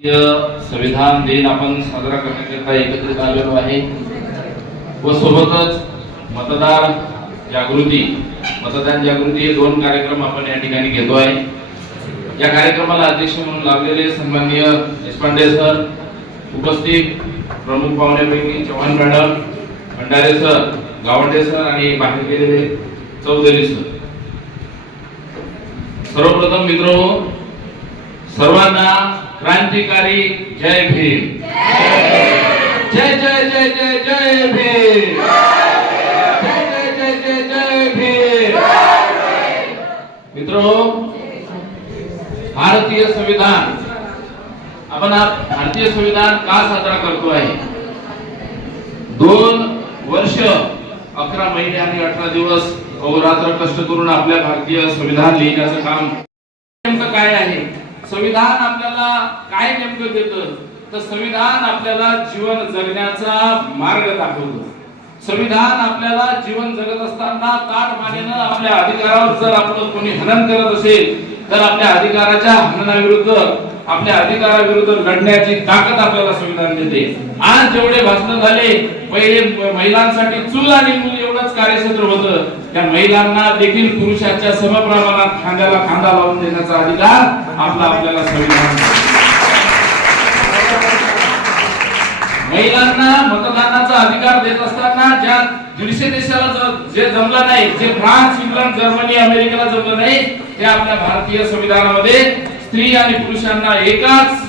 संविधान दिन आपण साजरा करण्याकरिता एकत्रित आलेलो आहे. व सोबतच मतदार जागृती मतदान जागृती हे दोन कार्यक्रम आपण या ठिकाणी घेतो आहे. या कार्यक्रमाला अध्यक्ष म्हणून लाभलेले सन्माननीय देशपांडे सर उपस्थित प्रमुख पाहुण्यापैकी Chavan madam Bhandare sir Gawande sir आणि बाहेर गेलेले चौधरी सर. सर्वप्रथम मित्र सर्वांना क्रांतिकारी जय भीम। जय जय जय जय जय भीम। जय जय जय जय जय भीम। मित्रों भारतीय संविधान आपण भारतीय संविधान का साजरा करतो आहे दोन वर्ष अकरा महिने आणि अठरा दिवस अहोरात्र कष्ट करून आपल्या भारतीय संविधान लिहिण्याचं काम. नेमकं काय आहे? संविधान आपल्याला काय नेमकं देतं? तर संविधान आपल्याला जीवन जगण्याचा मार्ग दाखवतो. संविधान आपल्याला जीवन जगत असताना ताट मानेनं आपल्या अधिकारावर जर आपलं कोणी हनन करत असेल तर आपल्या अधिकाराच्या हननाविरुद्ध आपल्या अधिकाराविरुद्ध लढण्याची ताकद आपल्याला संविधान देते. आज जेवढे भाषण झाले पहिले महिलांसाठी चूल आणि मूल एवढंच कार्यक्षेत्र होतं. त्या महिलांना देखील पुरुषाच्या समप्रमाणात खांद्याला खांदा लावून देण्याचा अधिकार आपला आपल्याला संविधान महिलांना मतदानाचा अधिकार देत असताना ज्या दीडशे देशाला जे जमलं नाही जे फ्रान्स इंग्लंड जर्मनी अमेरिकेला जमलं नाही ते आपल्या भारतीय संविधानामध्ये स्त्री आणि पुरुषांना एकाच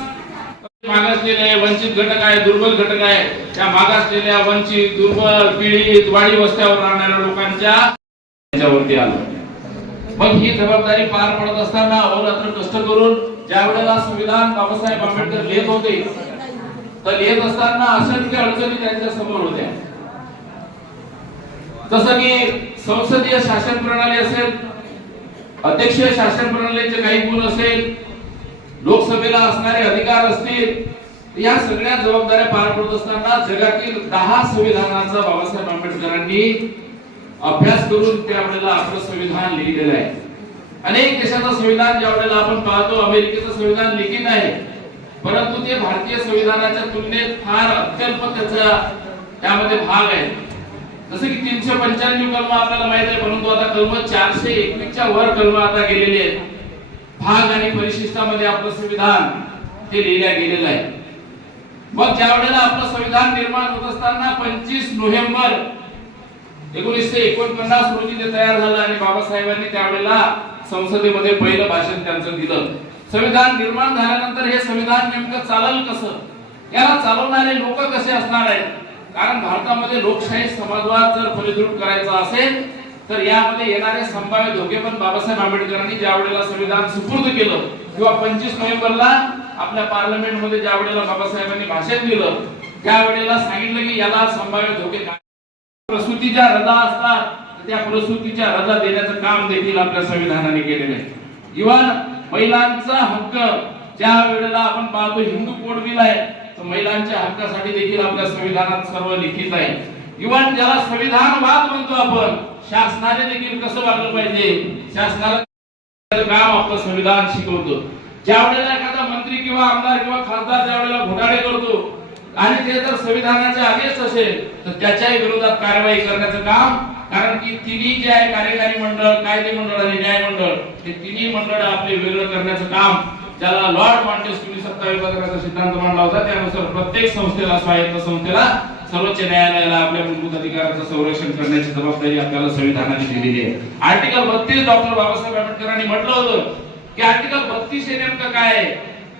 मागासलेले वंचित घटक आहे दुर्बल घटक आहे. त्या मागासलेल्या वंचित दुर्बल पीडित वाडी वस्त्यावर राहणाऱ्या लोकांच्या त्याच्यावरती आलं. मग ही जबाबदारी पार पडत असताना अहोरात्र कष्ट करून ज्या वेळेला संविधान बाबासाहेब आंबेडकर लिहित होते तर लिहित असताना असंख्य अडचणी त्यांच्यासमोर होत्या. जसं की संसदीय शासन प्रणाली असेल अध्यक्षीय शासन प्रणालीचे काही गुण असेल लोकसभेला असणारे अधिकार असतील या सगळ्या जबाबदाऱ्या पार पडत असताना जगातील दहा संविधानाचा बाबासाहेब आंबेडकरांनी अभ्यास करून त्यावेळेला आपलं संविधान लिहिलेलं आहे. अनेक देशाचं संविधान ज्या वेळेला आपण पाहतो अमेरिकेचं संविधान लिखित आहे. परंतु ते भारतीय संविधानाच्या तुलनेत फार अत्यल्प त्याचा त्यामध्ये भाग आहे. जसं की तीनशे पंच्याण्णव कलम आपल्याला माहीत आहे परंतु आता कलम चारशे एकवीसच्या वर कलम आता गेलेले आहेत. भाग आणि परिशिष्टामध्ये आपलं संविधान ते लिहिल्या गेलेलं आहे. मग ज्या वेळेला आपलं संविधान निर्माण होत असताना पंचवीस नोव्हेंबर एकोणीसशे एकोणपन्नास रोजी ते तयार झालं आणि बाबासाहेबांनी त्यावेळेला संसदेमध्ये पहिलं भाषण त्यांचं दिलं. संविधान निर्माण झाल्यानंतर हे संविधान नेमकं चालल कसं? याला चालवणारे लोक कसे असणार आहेत? कारण भारतामध्ये लोकशाही समाजवाद जर फलिद्रूप करायचा असेल तर यामध्ये येणारे संभाव्य धोके पण बाबासाहेब आंबेडकरांनी ज्या वेळेला संविधान सुपूर्द केलं किंवा पंचवीस नोव्हेंबरला आपल्या पार्लमेंटमध्ये ज्या वेळेला बाबासाहेबांनी भाषण दिलं त्यावेळेला सांगितलं की याला संभाव्य धोके प्रसूतीच्या रजा असतात त्या प्रसूतीच्या रजा देण्याचं काम देखील आपल्या संविधानाने केलेलं आहे. इव्हन महिलांचा हक्क ज्या वेळेला आपण पाहतो हिंदू कोड बिल आहे तर महिलांच्या हक्कासाठी देखील आपल्या संविधानात सर्व लिखित आहे. इव्हन ज्याला संविधानवाद म्हणतो आपण शासनाने देखील कसं वागलं पाहिजे? शासनाला काम आपलं संविधान शिकवतो. ज्या वेळेला एखादा मंत्री किंवा आमदार किंवा खासदार ज्या वेळेला घोटाळे करतो आणि ते जर संविधानाच्या आधीच असेल तर त्याच्याही विरोधात कारवाई करण्याचं काम कारण की तिन्ही जे आहे कार्यकारी मंडळ कायदे मंडळ आणि न्याय मंडळ हे तिन्ही मंडळ आपले वेगळं करण्याचं काम ज्याला लॉर्ड मॉन्टेस्क्यूनी सत्ता विभागाचा सिद्धांत मांडला होता त्यानुसार प्रत्येक संस्थेला स्वायत्त संस्थेला सर्वोच्च न्यायालयाला आपल्या मूलभूत अधिकाराचं संरक्षण करण्याची जबाबदारी आपल्याला संविधानाने दिलेली आहे. आर्टिकल बत्तीस डॉक्टर बाबासाहेब आंबेडकरांनी म्हटलं होतं की आर्टिकल बत्तीस हे नेमकं काय आहे?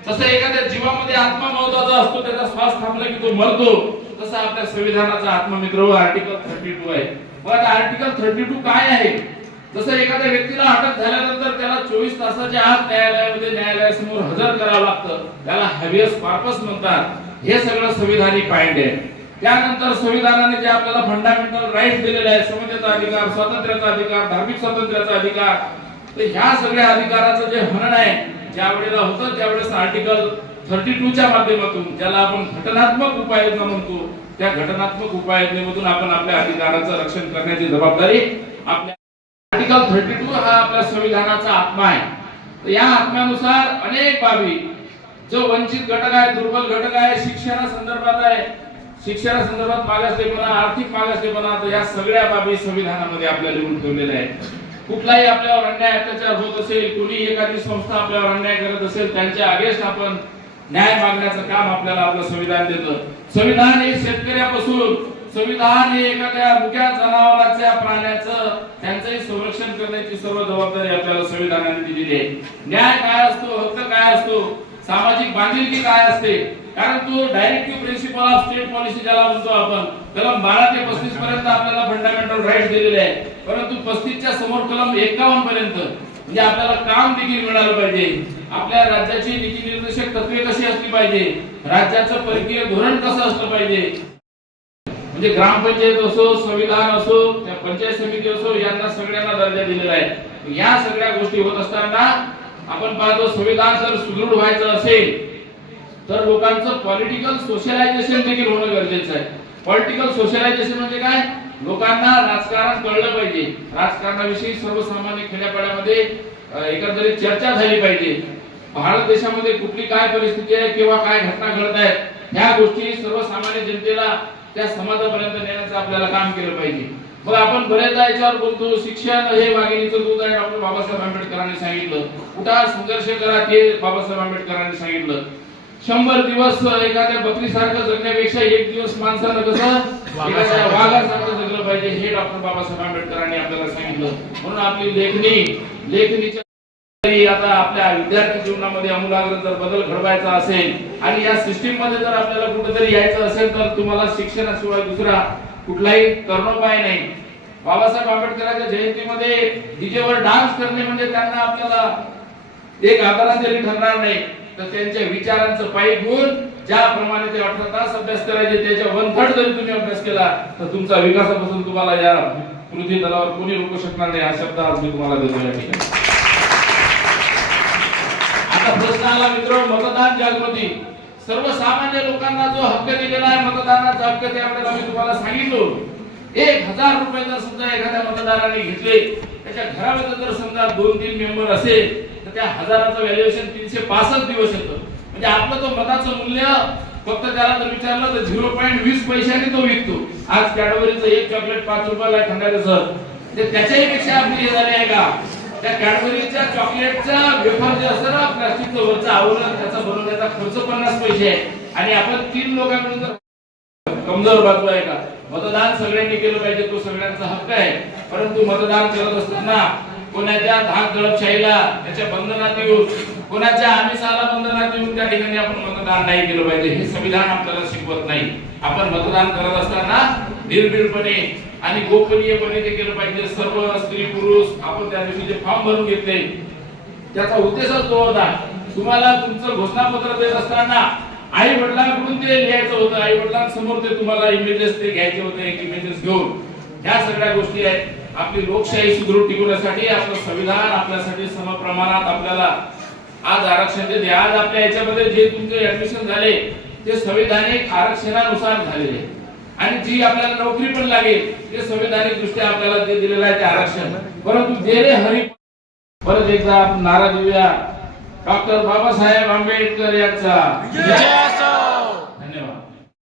जसं एखाद्या जीवामध्ये आत्मा महत्त्वाचा असतो त्याचा श्वास थांबला की तो मरतो तसं आपल्या संविधानाचा आत्ममित्र आर्टिकल थर्टी टू आहे. मग आता आर्टिकल थर्टी टू काय आहे? जसं एखाद्या व्यक्तीला अटक झाल्यानंतर त्याला चोवीस तासाच्या आत न्यायालयामध्ये न्यायालयासमोर हजर करावं लागतं. त्याला हॅबियस कॉर्पस म्हणतात. हे सगळं संविधानिक पॉइंट आहे. त्यानंतर संविधानाने जे आपल्याला फंडामेंटल राईट दिलेले आहे समतेचा अधिकार स्वातंत्र्याचा अधिकार धार्मिक स्वातंत्र्याचा अधिकार तर ह्या सगळ्या अधिकाराचं जे हनन आहे ज्या वेळेला होतं त्यावेळेस आर्टिकल थर्टी टू च्या माध्यमातून ज्याला आपण घटनात्मक उपाययोजना म्हणतो त्या घटनात्मक उपाययोजनेमधून आपण आपल्या अधिकाराचं रक्षण करण्याची जबाबदारी आपल्या आर्टिकल थर्टी टू हा आपल्या संविधानाचा आत्मा आहे. तर या आत्म्यानुसार अनेक बाबी जो वंचित घटक आहे दुर्बल घटक आहे शिक्षणा संदर्भात आहे शिक्षणा संदर्भात मागासलेपणा आर्थिक मागासलेपणा तर या सगळ्या बाबी संविधानामध्ये आपल्याला लिहून ठेवलेल्या आहेत. कुठलाही आपल्यावर अन्याय अत्याचार होत असेल कोणी एखादी संस्था आपल्यावर अन्याय करत असेल त्यांच्या अगेन्स्ट आपण न्याय मागण्याचं काम आपल्याला आपलं संविधान देतं. संविधान हे शेतकऱ्यापासून संविधान हे एखाद्या मुक्या जनावरांच्या प्राण्याचं त्यांचंही संरक्षण करण्याची सर्व जबाबदारी आपल्याला संविधानाने दिलेली आहे. न्याय काय असतो हक्क काय असतो सामाजिक बांधिलकी काय असते? कारण तो directive principle of state policy ज्याला म्हणतो आपण कलम बारा ते पस्तीस पर्यंत आपल्याला फंडामेंटल राईट दिलेले आहे परंतु पस्तीसच्या समोर कलम एकावन्न पर्यंत म्हणजे आपल्याला काम देखील मिळालं पाहिजे. आपल्या राज्याची नीती निर्देशक तत्वे कशी असली पाहिजे? राज्याचं परकीय धोरण कसं असलं पाहिजे? म्हणजे ग्रामपंचायत असो संविधान असो त्या पंचायत समिती असो यांना सगळ्यांना दर्जा दिलेला आहे. या सगळ्या गोष्टी होत असताना आपण पाहतो संविधान जर सुदृढ व्हायचं असेल तर लोकांचं पॉलिटिकल सोशलायझेशन देखील होणं गरजेचं आहे. पॉलिटिकल सोशलायझेशन म्हणजे काय? लोकांना राजकारण कळलं पाहिजे. राजकारणाविषयी सर्वसामान्य खेड्यापाड्यामध्ये एकंदरीत चर्चा झाली पाहिजे. भारत देशामध्ये कुठली काय परिस्थिती आहे किंवा काय घटना घडत आहेत ह्या गोष्टी सर्वसामान्य जनतेला त्या समाजापर्यंत नेण्याचं आपल्याला काम केलं पाहिजे. मग आपण बरेचदा याच्यावर बोलतो शिक्षण हे वाघिणीचं दूध आहे डॉक्टर बाबासाहेब आंबेडकरांनी सांगितलं. उठा संघर्ष करा ते बाबासाहेब आंबेडकरांनी सांगितलं. शंभर दिवस एखाद्या बकरीसारखं जगण्यापेक्षा एक दिवस माणसानं कसं? वाघासारखं जगलं पाहिजे हे डॉक्टर बाबासाहेब आंबेडकरांनी आपल्याला सांगितलं. म्हणून आपली लेखणी लेखणीच्या आता आपल्या विद्यार्थी जीवनामध्ये आमूलाग्र जर बदल घडवायचा असेल आणि या सिस्टीममध्ये जर आपल्याला कुठेतरी यायचं असेल तर तुम्हाला शिक्षणाशिवाय दुसरा कुठलाही कर्णोपाय नाही. बाबासाहेब आंबेडकरांच्या जयंतीमध्ये डीजेवर डान्स करणे म्हणजे त्यांना आपल्याला एक आदरांजली ठरणार नाही. तर त्यांच्या विचारांचं पायी घेऊन ज्याप्रमाणे ते अठरा तास अभ्यास करायचे त्याच्या वन थर्ड जरी तुम्ही अभ्यास केला तर तुमचा विकासापासून तुम्हाला या पृथ्वी तलावर कोणी रोखू शकणार नाही हा शब्द आज मी तुम्हाला देतो या ठिकाणी. आता प्रश्न आला मित्र मतदान जागृती. सर्वसामान्य लोकांना जो हक्क दिलेला आहे मतदानाचा हक्क त्याबद्दल मी तुम्हाला सांगितलो. एक हजार रुपये जर समजा एखाद्या मतदाराने घेतले त्याच्या घरामध्ये जर समजा दोन तीन मेंबर असेल तर त्या हजाराचं व्हॅल्युएशन तीनशे पासष्ट दिवस येतं. म्हणजे आपलं तो मताचं मूल्य फक्त त्याला जर विचारलं तर झिरो पॉईंट वीस पैशाने तो विकतो. आज कॅडबरीचं एक चॉकलेट पाच रुपयाला खंडायचं सर ते त्याच्याही पेक्षा आपली हे झाले आहे का? त्या कॅडबरीच्या चॉकलेटचा वेफर जे असतं ना प्लास्टिकचं वरचं आवरण त्याचा बनवण्याचा खर्च पन्नास पैसे आहे. आणि आपण तीन लोकांकडून कमजोर बाजू आहे का मतदान सगळ्यांनी केलं पाहिजे तो सगळ्यांचा हक्क आहे. परंतु मतदान करत असताना कोणाच्या धाक दडपशाहीला त्याच्या बंधनात येऊन कोणाच्या आमिषाला बंधनात येऊन त्या ठिकाणी आपण मतदान नाही केलं पाहिजे हे संविधान आपल्याला शिकवत नाही. आपण मतदान करत असताना निर्भीडपणे आणि गोपनीयपणे ते केलं पाहिजे सर्व स्त्री पुरुष आपण त्या दिवशी जे फॉर्म भरून घेतले त्याचा उद्देशच तो होता. तुम्हाला तुमचं घोषणापत्र देत असताना आई वडिलांकडून ते लिहायचं होतं. आई वडिलांसमोर ते तुम्हाला इमेजेस ते घ्यायचे होते एक इमेजेस घेऊन. ह्या सगळ्या गोष्टी आहेत. आपली लोकशाही सुदृढ टिकवण्यासाठी आपलं संविधान आपल्यासाठी समप्रमाणात आपल्याला आज आरक्षण देते. आज आपल्या याच्यामध्ये जे तुमचे ऍडमिशन झाले ते संविधानिक आरक्षणानुसार झालेले आणि जी आपल्याला नोकरी पण लागेल ते संविधानिक दृष्ट्या आपल्याला जे दिलेलं आहे ते आरक्षण. परंतु जे रे हरी परत एकदा नारा देऊया. डॉक्टर बाबासाहेब आंबेडकर यांचा.